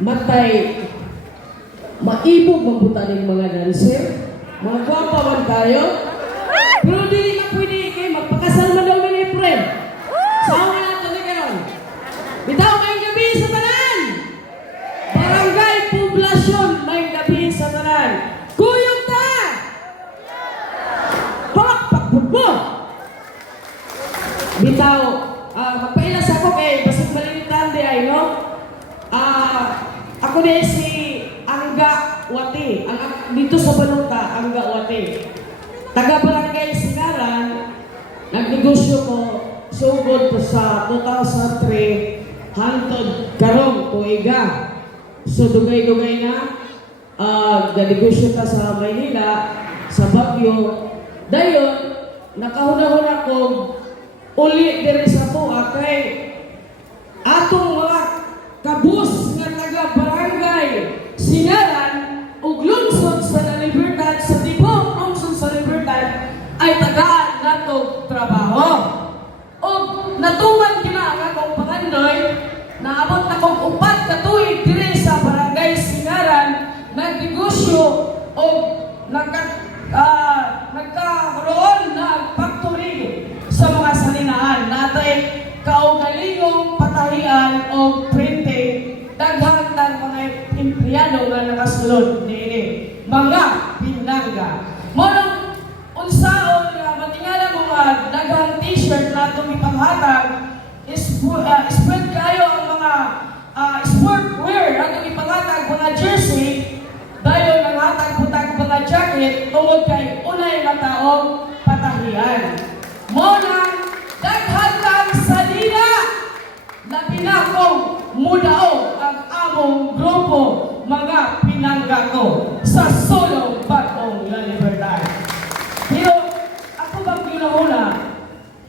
matay maibog mabuta ng mga dancer, mga gwapawan tayo, pero di ka pwede kayo magpakasal man daw ni friend. Sawa na ito na karon. Bitaw may gabi sa tanan. Barangay Poblasyon may gabi sa tanan. Kuyog ta! Pakpakpag mo! Bitaw, magpailas ako kay basig malinitan di ay, no? Ako din si Angga Wati. Dito sa Banuta, Angga Wati. Taga-barangay Singaran, nagnegosyo ko sugod sa 2003 hantod karong tuiga. So dugay-dugay na nagnegosyo ta sa Maynila, sa Baguio. Dayon, nakahuna-huna ko uli diri sa tuwa kay atong mga kabus nga taga-barangay Singaran ug lungsod sa Libertad, sa tibok lungsod sa Libertad ay tagaan natong trabaho. Og natuman kina ang akong pangandoy, naabot na kong 4 ka tuig diri sa barangay Singaran, nagnegosyo o nagkaroon ng factory sa mga salinaan. Natay kaugalingong patahian o printing, daghang ng mga empleyado nga nakasulod nini mga pinangga. Monong unsaon nga matingala mga daghang t-shirt na itong ipanghatag, spread kayo ang mga sportwear na itong ipanghatag, mga jersey, dahil nanghatag butang mga jacket, tungod kay unay mataong patahian. Monang daghan lang salina na pinakong mudao ang among grupo mga pinangga ko sa sulong Bagong La Libertad. Pero ako bang ginahuna,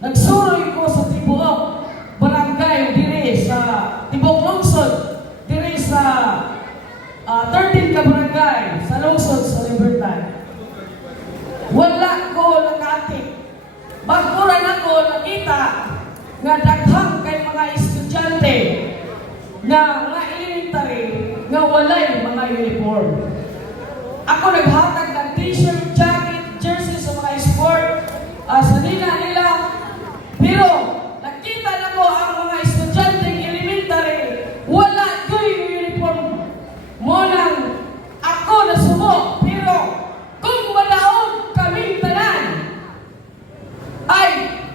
nagsuroy ko sa tibuok barangay diri sa tibok lungsod, diri sa 13 ka barangay sa lungsod sa Libertad. Wala ko nakatik. Bagkuran ako nakita nga daghang kay mga estudyante nga mga elementary nga walay mga uniform. Ako naghatag ng t-shirt, jacket, jersey sa mga sport sa nila. Pero nakita na ko ang mga estudyante elementary wala yung uniform. Monang ako nasumo, pero kung madaog kaming tanan ay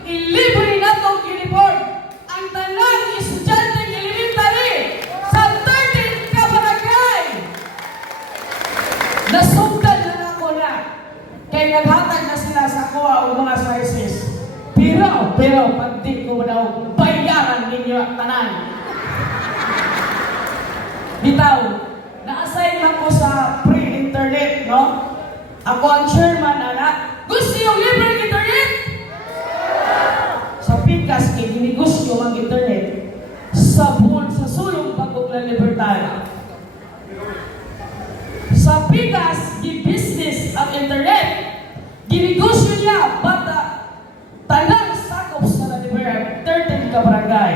ilibre na itong uniform ang tanan estudyante elementary sa 13 ka barangay. Nasugdan na ako na kay naghatag na sila sa kuha o mga sizes. Pero pag di ko daw bayaran ninyo at tanan. Bitaw, na-assign ako sa pre-internet, no? Ako ang chairman, anak. Gusto yung libre internet? Sa Pikas, ginigusyo ang internet sa sulong Bagong La Libertad. Sa Pikas, gi-business ang internet. Ginigusyo niya, bata, tanang sakop sa La Libertad, 13 ka barangay.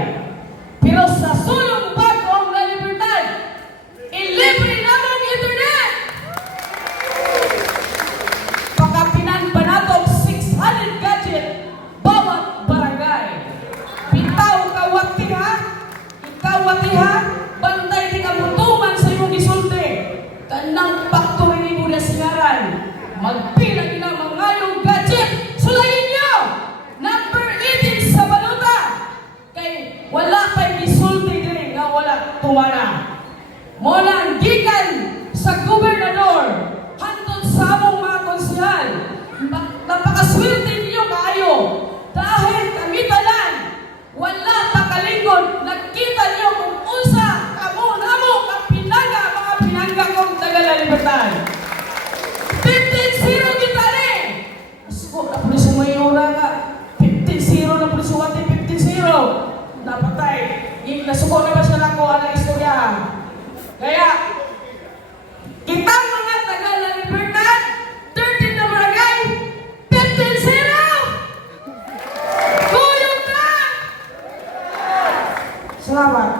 Pero sa sulong Bagong La Libertad, ilibre na mong internet! Pagkapinan pa natong 600 gadget bawat barangay. Bitaw kawati ha? Ikawati ha? Bantay di ka mutuman sa iyong isulti. Kanang factory ni Buda Singaran. Magpila nila mangayong gadget. Sulayin nyo! Number 18 sa Banuta. Kay wala kay isulti din nga wala tumana. Mula gikan sa gobernador hantod sa among mga konsyal. Napakaswerte ninyo kaayo dahil kami tanan wala pakalingkod. Nagkita niyo kung unsa kamo namo ang pinangga, mga pinangga kong taga La Libertad. 15-0 kita ni. Suko na po si Mayura nga 15-0 na po si Wati 15-0 napatay. Nasuko na ba siya lang ko ang istorya? Kaya, kitang mga taga La Libertad, 13 na barangay, 15-0! Kuyog na! Salamat.